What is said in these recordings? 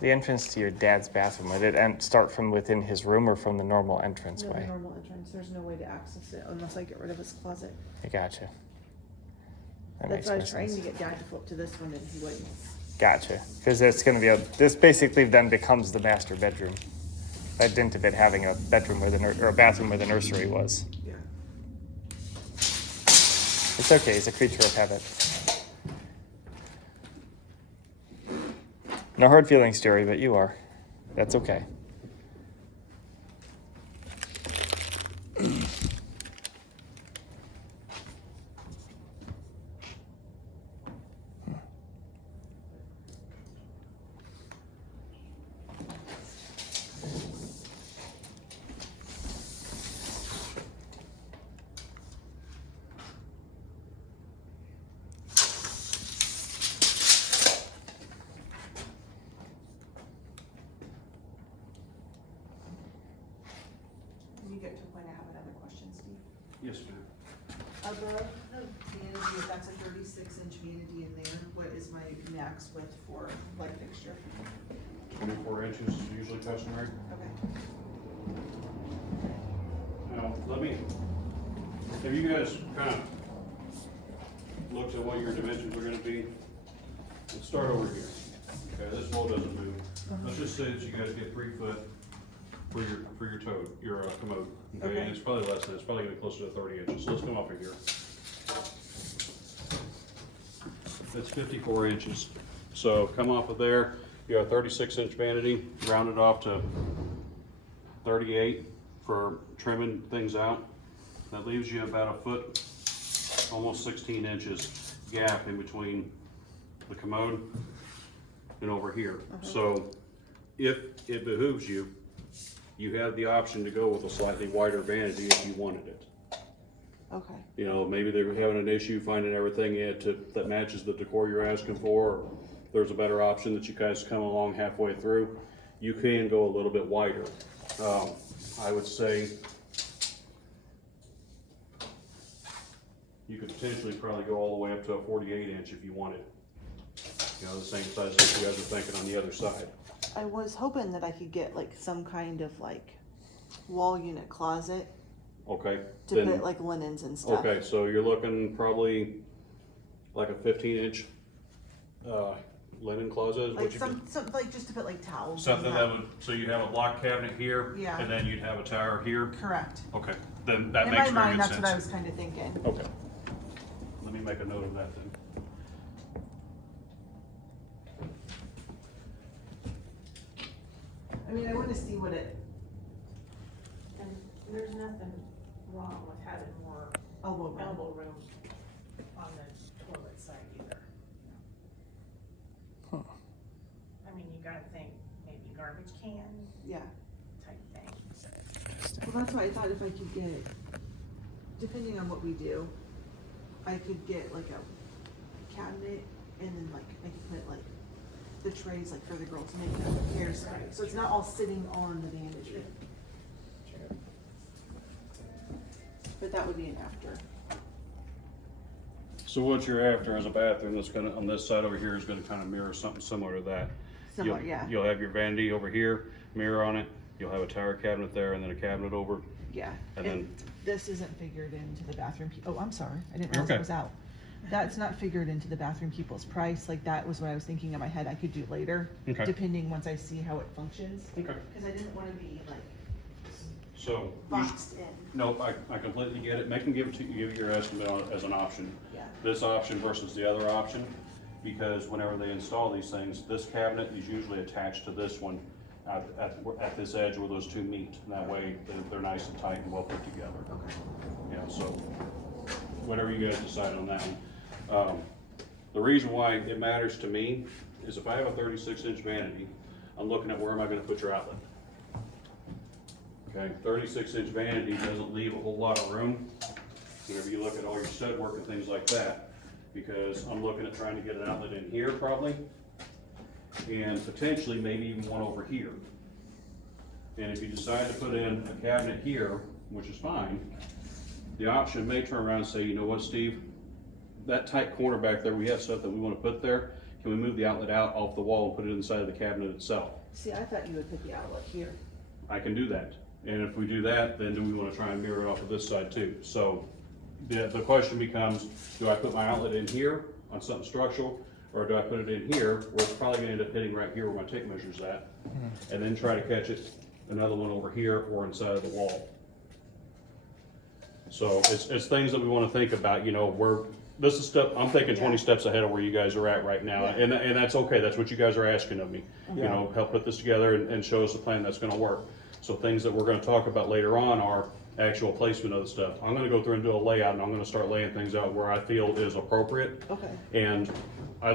The entrance to your dad's bathroom, would it start from within his room or from the normal No, the entranceway? normal entrance, there's no way to access it unless I get rid of his closet. I gotcha. That That's makes why I more was trying sense. to get Dad to flip to this one and he wouldn't. Gotcha. Because it's going to be this basically then becomes the master bedroom. That dint of it having a bedroom where or a bathroom where the nursery was. Yeah. It's okay. He's a creature of habit. No hard feelings, Jerry, but you are. That's okay. When you get to a point, I have another question, Steve. Yes, ma'am. Above the vanity, if that's a 36-inch vanity in there, what is my max width for light fixture? 24 inches is usually customary. Okay. Now, have you guys kind of looked at what your dimensions are gonna be? Let's start over here. Okay, this wall doesn't move. Let's just say that you guys get 3 foot for your commode. Okay, Okay. and it's probably less than, it's probably gonna be closer to 30 inches. So let's come off of here. That's 54 inches. So come off of there, you have a 36-inch vanity, round it off to 38 for trimming things out. That leaves you about a foot, almost 16 inches gap in between the commode and over here. So if it behooves you, you have the option to go with a slightly wider vanity if you wanted it. Okay. You know, maybe they're having an issue finding everything that matches the decor you're asking for, or there's a better option that you guys come along halfway through. You can go a little bit wider. I would say you could potentially probably go all the way up to a 48 inch if you wanted. You know, the same size that you guys are thinking on the other side. I was hoping that I could get like some kind of like wall unit closet Okay. to then- put like linens and stuff. Okay, so you're looking probably like a 15-inch linen closet is what Like you some like just to put like towels. Something and that would, so you have a block cabinet here, Yeah. and then you'd have a tower here. Correct. Okay, then that In makes my very mind, good that's sense. what I was kind of thinking. Okay, let me make a note of that then. I mean, I want to see what it And there's nothing wrong with having more elbow room. elbow room on the toilet side either. Huh. I mean, you gotta think maybe garbage can Yeah. type thing. Well, that's why I thought if I could get, depending on what we do, I could get like a cabinet and then like I could put like the trays like for the girls to make it a hairspray. So it's not all sitting on the vanity. But that would be an after. So what you're after is a bathroom that's gonna, on this side over here, is gonna kind of mirror something similar to that. Similar, You'll- yeah. You'll have your vanity over here, mirror on it, you'll have a tower cabinet there, and then a cabinet over. Yeah. And And then- this isn't figured into the bathroom. Oh, I'm sorry. I didn't You're realize it okay. was out. That's not figured into the bathroom people's price. Like that was what I was thinking in my head. I could do later, Okay. depending once I see how it functions. Okay. Because I didn't want to be like So, you- boxed in. nope, I completely get it. Make them give it to you, give your estimate on it as an option. Yeah. This option versus the other option, because whenever they install these things, this cabinet is usually attached to this one at this edge where those two meet. And that way, they're nice and tight and well put together. Okay. Yeah, so, whatever you guys decide on that one. The reason why it matters to me is if I have a 36-inch vanity, I'm looking at where am I gonna put your outlet. Okay, 36-inch vanity doesn't leave a whole lot of room whenever you look at all your stud work and things like that, because I'm looking at trying to get an outlet in here probably, and potentially maybe even one over here. And if you decide to put in a cabinet here, which is fine, the option may turn around and say, you know what, Steve, that tight corner back there, we have stuff that we wanna put there, can we move the outlet out off the wall and put it inside of the cabinet itself? See, I thought you would put the outlet here. I can do that. And if we do that, then do we wanna try and mirror it off of this side too? So the question becomes, do I put my outlet in here on something structural? Or do I put it in here, where it's probably gonna end up hitting right here where my tape measure's at? And then try to catch it, another one over here or inside of the wall. So it's things that we wanna think about, you know, this is step, I'm thinking 20 Yeah. steps ahead of where you guys are at right now. Yeah. And that's okay, that's what you guys are asking of me. You Yeah. know, help put this together and show us a plan that's gonna work. So things that we're gonna talk about later on are actual placement of the stuff. I'm gonna go through and do a layout, and I'm gonna start laying things out where I feel is appropriate. Okay. And I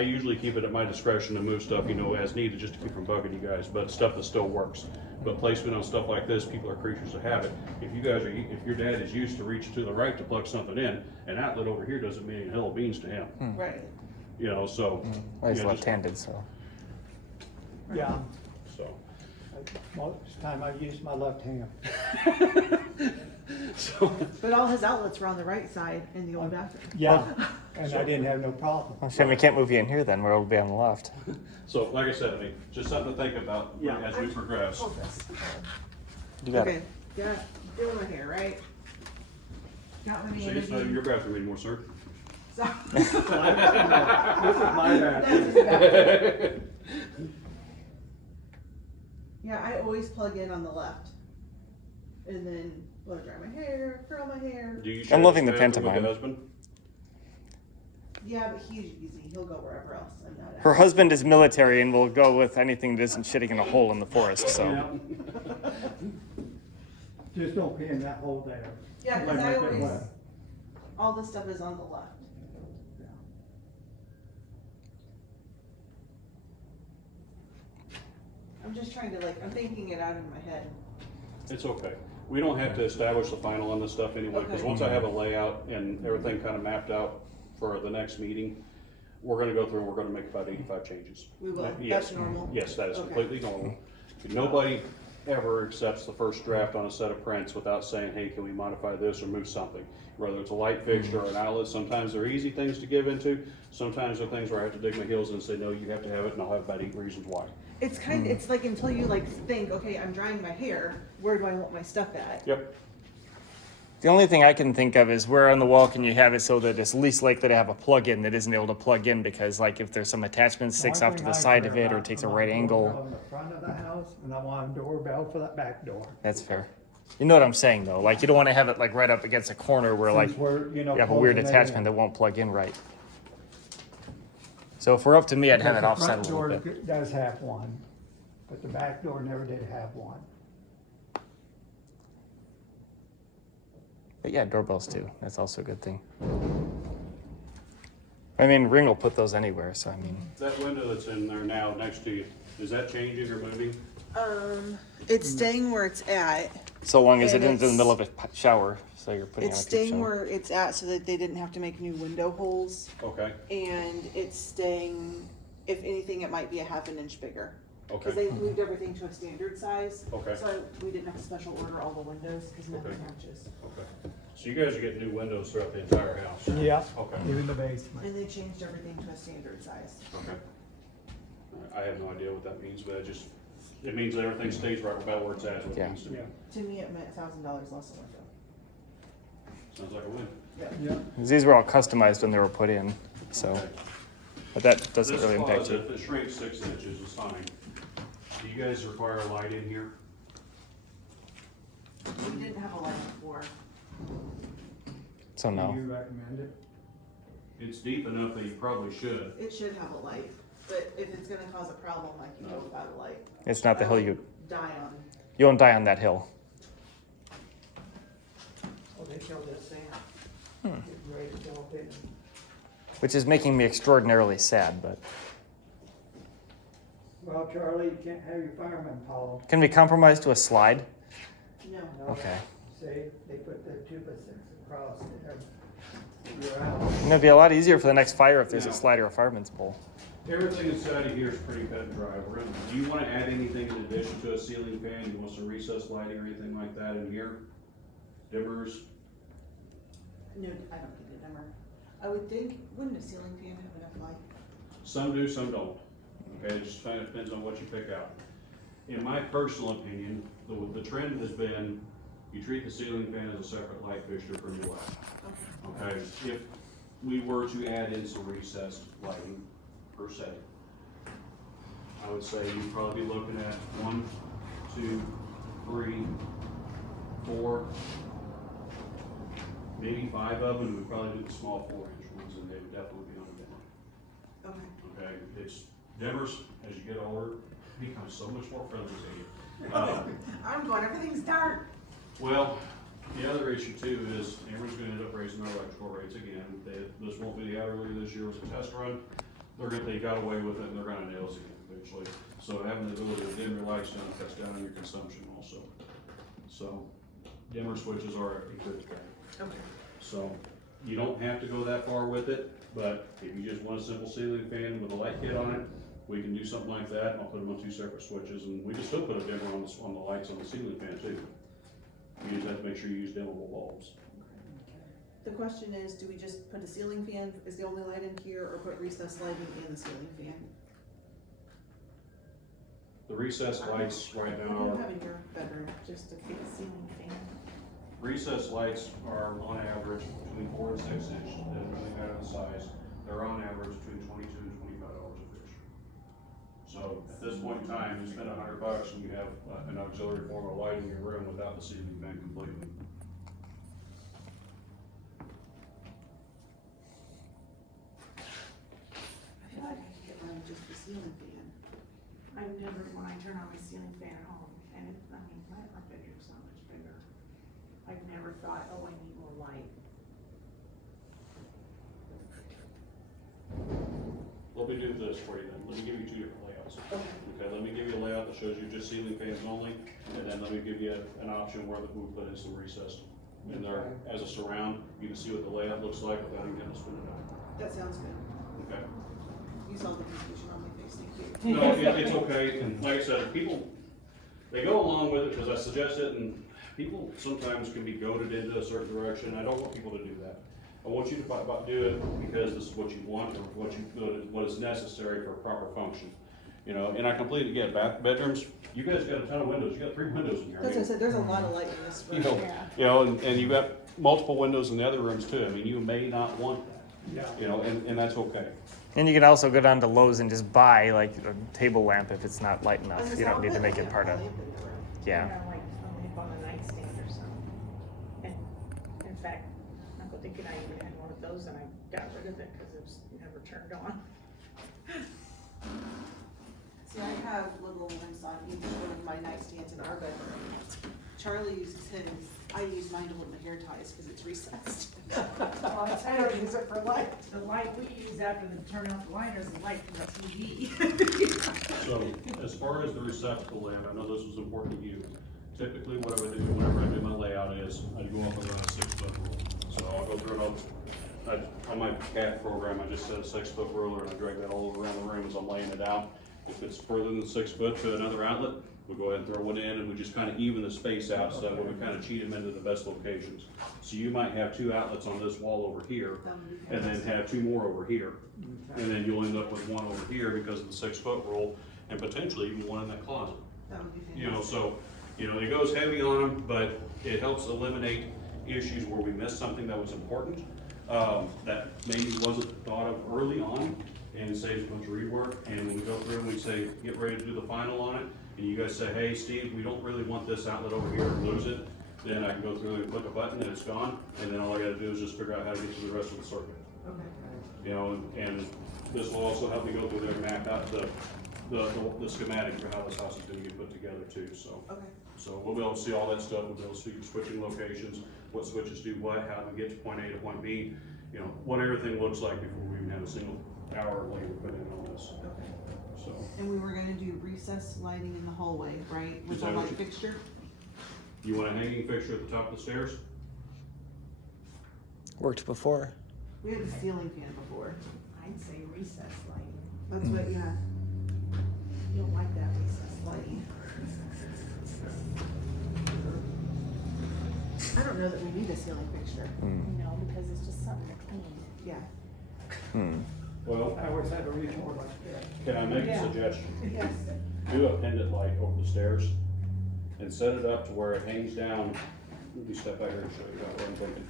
usually keep it at my discretion to move stuff, you know, as needed, just to keep from bugging you guys, but stuff that still works. But placement on stuff like this, people are creatures of habit. If your dad is used to reach to the right to plug something in, an outlet over here doesn't mean a hill of beans to him. Right. You know, so. Well, he's you know, just- left-handed, so. Yeah, So, most of the time I use my left hand. so, But all his outlets were on the right side in the old bathroom. Yeah, and I didn't have no problem. Well, shame we can't move you in here then, where it'll be on the left. so like I said, I mean, just something to think about Yeah. as we progress. Hold this. You got Okay, it. yeah, doing my hair, right? Got my So it's not in your bathroom anymore, sir. So- This is my That's bad. his bathroom. Yeah, I always plug in on the left. And then blow dry my hair, curl my hair. Do you I'm share loving this the bathroom with pantomime. your husband? Yeah, but he's easy. He'll go wherever else. I'm not. Her husband is military and will go with anything that isn't shitting in a hole in the forest, so. Yeah. Just don't pee in that hole there. Yeah, because Like I that always, way. all the stuff is on the left. I'm just trying to I'm thinking it out in my head. It's okay. We don't have to establish the final on this stuff anyway, because Okay. once I have a layout and everything kind of mapped out for the next meeting, we're gonna go through and we're gonna make about 85 changes. We will. Yes. That's normal. Yes, that is Okay. completely normal. Nobody ever accepts the first draft on a set of prints without saying, hey, can we modify this or move something? Whether it's a light fixture or an outlet, sometimes they're easy things to give into, sometimes they're things where I have to dig my heels in and say, no, you have to have it, and I'll have about 8 reasons why. It's it's like until you think, okay, I'm drying my hair, where do I want my stuff at? Yep. The only thing I can think of is where on the wall can you have it so that it's least likely to have a plug-in that isn't able to plug in, because like if there's some attachment sticks One off to thing the I side care of it or about, takes I a want right a angle. doorbell in the front of the house, and I want a doorbell for that back door. That's fair. You know what I'm saying though, like you don't want to have it like right up against a corner where like Since we're, you know, you have a weird closing it attachment in. that won't plug in right. So if we're up to me, I'd have it Because the offset a front little door bit. does have one, but the back door never did have one. But yeah, doorbells too. That's also a good thing. I mean, Ring will put those anywhere, so I mean, That window that's in there now next to you, is that changing or moving? It's staying where it's at. so long as it And isn't in the it's- middle of a shower, so you're putting It's on a peep staying shower. where it's at so that they didn't have to make new window holes. Okay, And it's staying, if anything, it might be a half an inch bigger. Because okay, they moved everything to a standard size. Okay. So we didn't have to special order all the windows because nothing Okay. matches. okay. So you guys are getting new windows throughout the entire house? Yeah, Okay, even the basement. And they changed everything to a standard size. okay. I have no idea what that means, but it means that everything stays right about where it's at, is what it Yeah. means to me. Yeah, To me, it meant $1,000 less a window. Sounds like a win. yeah. These were all customized when they were put in, so, Okay. but that doesn't This really impact closet, you. if it shrinks 6 inches, it's fine. Do you guys require a light in here? We didn't have a light before. So Do no. you recommend it? It's deep enough that you probably should. It should have a light, but if it's gonna cause a problem, I can go without a light. It's not the hill you, Die on. you won't die on that hill. Oh, they killed that sand. Getting ready to jump in. Which is making me extraordinarily sad, but Well, Charlie, you can't have your fireman Paul. can we compromise to a slide? No. No. Okay. See, they put the 2% across there. You're out. And it'd be a lot easier for the next fire if there's a Yeah. slide or a fireman's pole. Everything inside of here is pretty cut and dry. Do you wanna add anything in addition to a ceiling fan? You want some recessed lighting or anything like that in here? Dimmers? No, I don't need a dimmer. I would think, wouldn't a ceiling fan have enough light? Some do, some don't. Okay, it just kind of depends on what you pick out. In my personal opinion, the trend has been, you treat the ceiling fan as a separate light fixture from your light. Okay, if we were to add in some recessed lighting per se, I would say you'd probably be looking at 1, 2, 3, 4, maybe 5 of them. We'd probably do the small 4-inch ones, and they would definitely be on a dimmer. Okay. Okay, it's dimmers, as you get older, become so much more friendly to you. I'm going, everything's dark. Well, the other issue too is Ameren's gonna end up raising their electrical rates again. This won't be the hourly this year was a test run. They got away with it and they're gonna nail us again eventually. So having the ability to dim your lights down cuts down on your consumption also. So dimmer switches are a good thing. Okay. So you don't have to go that far with it, but if you just want a simple ceiling fan with a light kit on it, we can do something like that. I'll put them on 2 separate switches, and we can still put a dimmer on the lights on the ceiling fan too. You just have to make sure you use dimmable bulbs. The question is, do we just put a ceiling fan is the only light in here, or put recessed lighting in the ceiling fan? The recessed lights right What now do you are, have in your bedroom? Just a fixed ceiling fan. recessed lights are on average between 4 and 6 inch, doesn't really matter the size. They're on average between $22 and $25 a fixture. So at this point in time, you spend $100 and you have an auxiliary form of light in your room without the ceiling fan completely. I feel like I could get mine with just the ceiling fan. I've never, when I turn on my ceiling fan at home, and it, I mean, my bedroom's not much bigger. I've never thought, oh, I need more light. Let me do this for you then. Let me give you 2 different layouts. Okay. Okay, let me give you a layout that shows you just ceiling fans only, and then let me give you an option where we'll put in some recessed in there as a surround. You can see what the layout looks like without even having to spin it out. That sounds good. Okay. You saw the confusion on my face, thank you. No, it's okay, and like I said, people, they go along with it because I suggest it, and people sometimes can be goaded into a certain direction. I don't want people to do that. I want you to do it because this is what you want, or what is necessary for a proper function. You know, and I completely get bedrooms. You guys got a ton of windows. You got 3 windows in here. That's what I said, there's a lot of light in this You room. know, and you've got multiple windows in the other rooms too. I mean, you may not want that. Yeah. You know, and that's okay. And you can also go down to Lowe's and just buy like a table lamp if it's not light enough. You don't need to make it part of. Yeah. You know, like a lamp on a nightstand or something. And in fact, Uncle Dick and I even had one of those and I got rid of it because it was never turned on. See, I have little ones on each one of my nightstands in our bedroom. Charlie uses his, I use mine to hold my hair ties because it's recessed. I don't use it for light. The light we use after they turn off the light is the light from the TV. So as far as the receptacle lamp, I know this was important to you. Typically what I would do whenever I do my layout is I'd go up with a 6-foot rule. So I'll go through it on my CAD program, I just set a 6-foot ruler and I drag that all around the room as I'm laying it out. If it's further than 6 foot to another outlet, we'll go ahead and throw it in and we just kind of even the space out so that way we kind of cheat them into the best locations. So you might have 2 outlets on this wall over here and then have 2 more over here. And then you'll end up with 1 over here because of the 6-foot rule and potentially even 1 in that closet. That would be fantastic. You know, so, you know, it goes heavy on them, but it helps eliminate issues where we missed something that was important, that maybe wasn't thought of early on, and it saves a bunch of rework. And when we go through and we say, get ready to do the final on it, and you guys say, hey, Steve, we don't really want this outlet over here or lose it, then I can go through and click a button and it's gone, and then all I gotta do is just figure out how to get to the rest of the circuit. Okay. You know, and this will also help me go through there and map out the schematic for how this house is gonna get put together too, so. Okay. So we'll be able to see all that stuff, we'll be able to see your switching locations, what switches do what, how we get to point A to point B, you know, what everything looks like before we even have a single hour of labor put in on this, Okay. so. And we were gonna do recessed lighting in the hallway, right? Is With a that what light you- fixture? You want a hanging fixture at the top of the stairs? Worked before. We had a ceiling fan before. I'd say recess lighting. That's what, yeah. You don't like that recess lighting. I don't know that we need a ceiling fixture. No, because it's just something to clean. Yeah. Hmm. Well, I always had to read more like that. can I make a Yeah. suggestion? Yes. Do a pendant light over the stairs and set it up to where it hangs down. Let me step out here and show you what I'm thinking.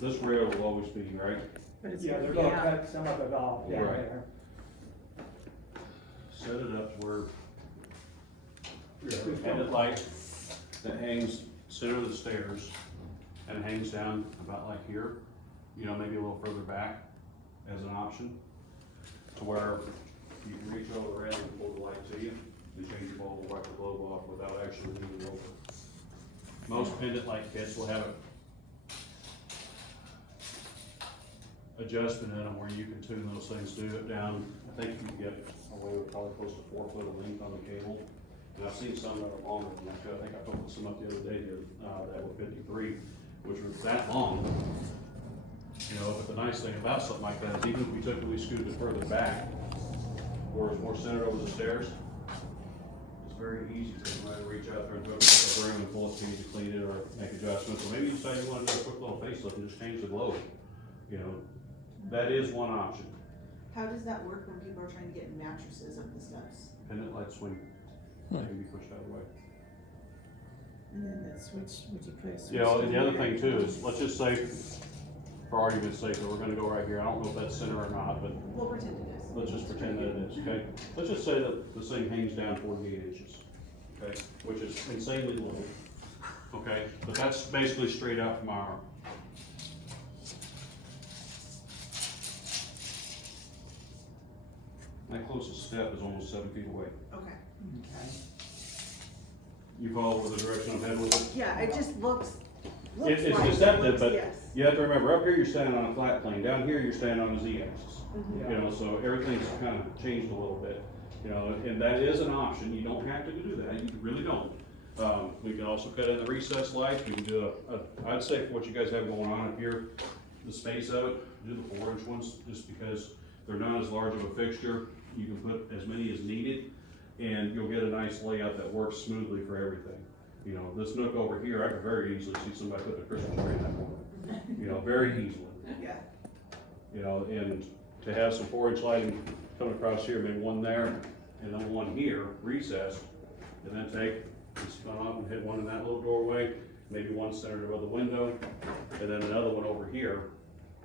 This rail will always be, right? But it's Yeah, gonna they're be gonna out. cut some of it off down Right. there. Set it up to where you have a pendant light that hangs center of the stairs and hangs down about like here, you know, maybe a little further back as an option, to where you can reach over the rail and pull the light to you and change the bulb, wipe the globe off without actually moving it over. Most pendant light kits will have a adjustment in them where you can tune those things, do it down. I think you can get away with probably close to 4 foot of length on the cable. And I've seen some that are longer than that. I think I put some up the other day here, that were 53, which was that long. You know, but the nice thing about something like that is even if we took and we scooted it further back, where it's more centered over the stairs, it's very easy for somebody to reach out there and go to the room and pull it to you to clean it or make adjustments. Or maybe you decide you want to do a quick little facelift and just change the globe. You know, that is one option. How does that work when people are trying to get mattresses up the steps? Pendant light swing, they can be pushed out of the way. And then the switch, would you put a switch? You know, and the other down thing too is, let's just say, for argument's sake, that we're gonna go right here, I don't know if that's center or not, but We'll pretend it is. let's just pretend that it is, okay? Let's just say that this thing hangs down 48 inches, okay, which is insanely low, okay? But that's basically straight out from our arm. My closest step is almost 7 feet away. Okay. Okay. You follow with the direction I'm heading with it? Yeah, it just looks It's like it deceptive, looks- but yes. you have to remember, up here you're standing on a flat plane, down here you're standing on a Z-axis. Mhm. You know, so everything's kind of changed a little bit, you know, and that is an option, you don't have to do that, you really don't. We can also cut in the recessed lights, we can do I'd say for what you guys have going on up here, the space of it, do the 4-inch ones, just because they're not as large of a fixture, you can put as many as needed, and you'll get a nice layout that works smoothly for everything. You know, this nook over here, I could very easily see somebody put a Christmas tree in that corner, you know, very easily. Yeah. You know, and to have some 4-inch lighting coming across here, maybe one there, and then one here, recessed, and then take, just spun off and hit one in that little doorway, maybe one centered above the window, and then another one over here,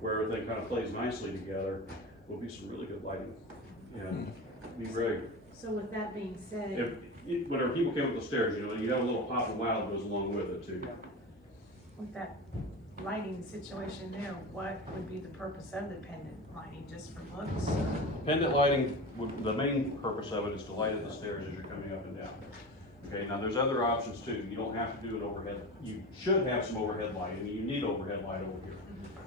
where everything kind of plays nicely together, will be some really good lighting. And be great. So with that being said, Whenever people came up the stairs, you know, you have a little pop of wow that goes along with it too. with that lighting situation there, what would be the purpose of the pendant lighting, just for looks? Pendant lighting, the main purpose of it is to light up the stairs as you're coming up and down. Okay, now there's other options too. You don't have to do it overhead. You should have some overhead lighting. You need overhead light over here.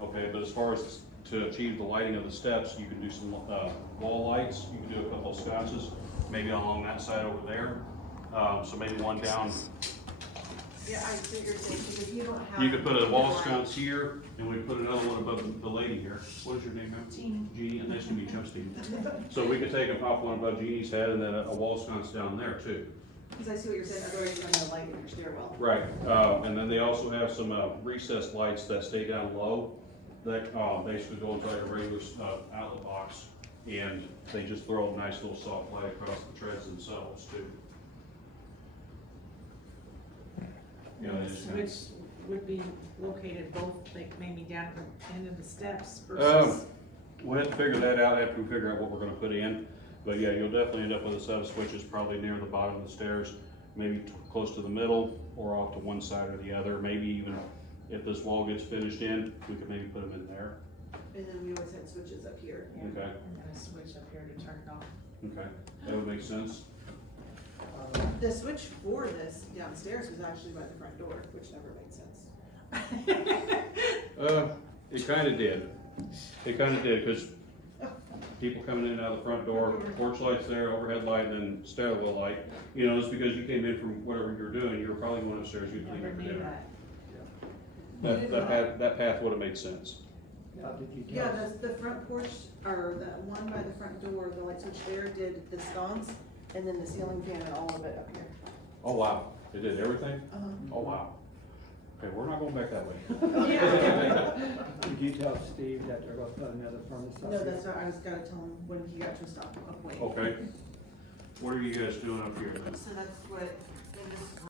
Okay, but as far as to achieve the lighting of the steps, you can do some wall lights. You can do a couple of sconces, maybe along that side over there. So maybe one down. Yeah, I see what you're saying, because if you don't have. You could put a wall the light- sconce here, and we could put another one above the lady here. What is your name, ma'am? Jeannie. Jeannie, and nice to meet you, I'm Steve. So we could take and pop one above Jeannie's head, and then a wall sconce down there too. Because I see what you're saying, otherwise you're gonna light in your stairwell. Right, and then they also have some recessed lights that stay down low, that basically go into like a regular outlet box, and they just throw a nice little soft light across the treads themselves too. You know, And they the just kinda- switch would be located both, like maybe down at the end of the steps versus, We'll have to figure that out after we figure out what we're gonna put in, but yeah, you'll definitely end up with a set of switches probably near the bottom of the stairs, maybe close to the middle, or off to one side or the other, maybe even if this wall gets finished in, we could maybe put them in there. And then we always had switches up here. yeah, Okay. and then a switch up here to turn it off. Okay, that would make sense. The switch for this downstairs was actually by the front door, which never made sense. It kinda did. It kinda did, cause people coming in and out of the front door, porch lights there, overhead light, and then stairwell light. You know, it's because you came in from whatever you were doing, you were probably going upstairs, you'd leave Never it for knew dinner. that. That path would've made sense. Now, did you Yeah, tell us? the front porch, or the one by the front door, the light switch there did the sconce, and then the ceiling fan and all of it up here. Oh, wow, it did everything? Uh-huh. Oh, wow. Okay, we're not going back that way. Did you tell Steve that they're gonna put another furnace up No, here? that's what I just gotta tell him when he got to a stop, a point. Okay. What are you guys doing up here then? So that's what, and this is